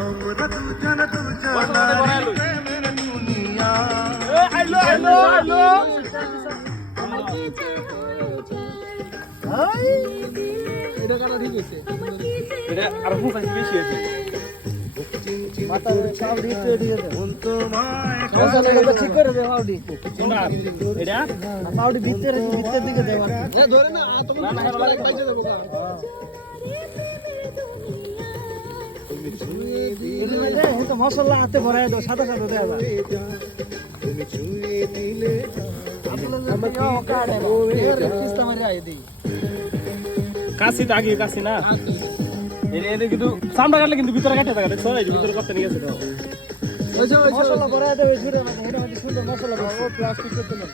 আমরা দুজন প্রেমের দুনিয়া। মন তোমায় ঠিক করে দে পাউডি কোনটা এটা পাউডি ভিতরে দিকে দে ধরে না তুমি বাইজে দেবো না তো মশলা হাতে ভরাই দাও সাদা সাদা দেবা তুমি ছুঁয়ে দিলে কাশি তো আগে কাশি না এটা কিন্তু সামনে কাটলে কিন্তু ভিতরে কাটে থাকে দেখছো এই যে ভিতরে করতে নিয়ে গেছে তো মশলা ভরাই দেবে সুরে মানে এটা মানে সুন্দর মশলা প্লাস্টিক করতে না